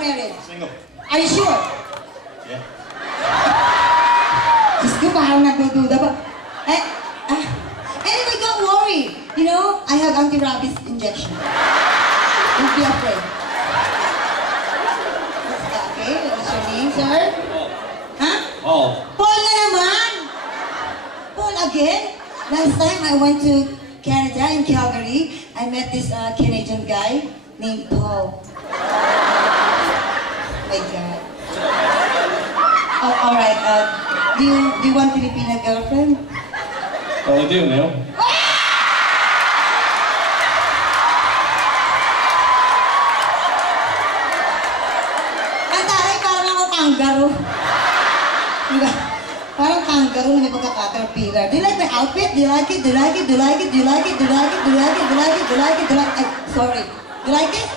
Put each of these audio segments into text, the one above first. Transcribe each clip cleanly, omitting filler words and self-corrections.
married? Single. Are you sure? Yeah. Diyos ko, parang nagdududa pa. Anyway, don't worry. You know, I have anti-rabies injection. Don't be afraid. Okay, what's your name, sir? Huh? Paul. Paul na naman! Paul again? Last time I went to Canada, in Calgary, I met this Canadian guy named Paul. Oh my God. Oh, alright, do you want Filipina girlfriend? Well, I do now. Ang taray, parang ako kangaroo. Diba? Parang kangaroo na may pagka-caterpillar. Do you like the outfit? Do you like it? Do you like it? Do you like it? Do you like it? Do you like it? Do you like it? Do you like it? Do you like it? Do you like it? Sorry. Do you like it?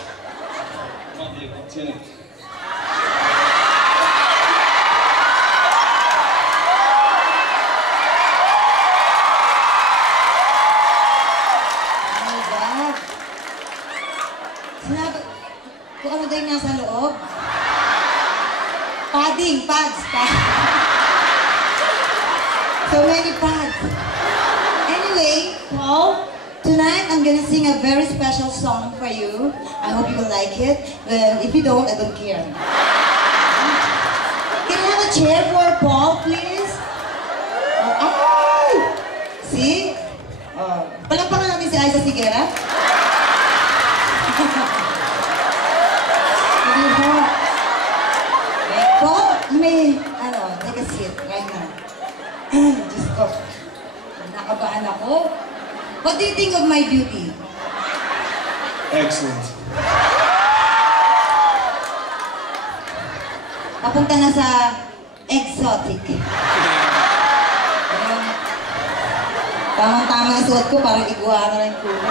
Sinabi, kung ano daw yung nasa loob. Padding, pads. So many pads. Anyway, Paul, tonight I'm gonna sing a very special song for you. I hope you will like it. But if you don't, I don't care. Can I have a chair for Paul, please? Oh, see? Palakpakan natin si Aiza Sigera. Paul, may, take a seat right now. Diyos ko, nakabahan ako. What do you think of my beauty? Excellent. Papunta na sa exotic. Tamang-tama ang suot ko, parang iguana na yung kulo.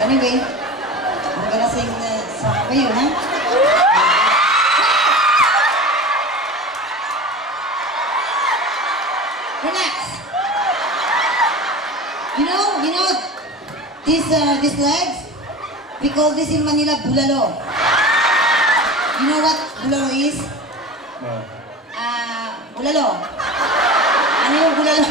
Anyway, I'm gonna sing the song for you, ha? Relax. You know, these legs, we call this in Manila bulalo. You know what bulalo is? No. Bulalo. Ano yung bulalo?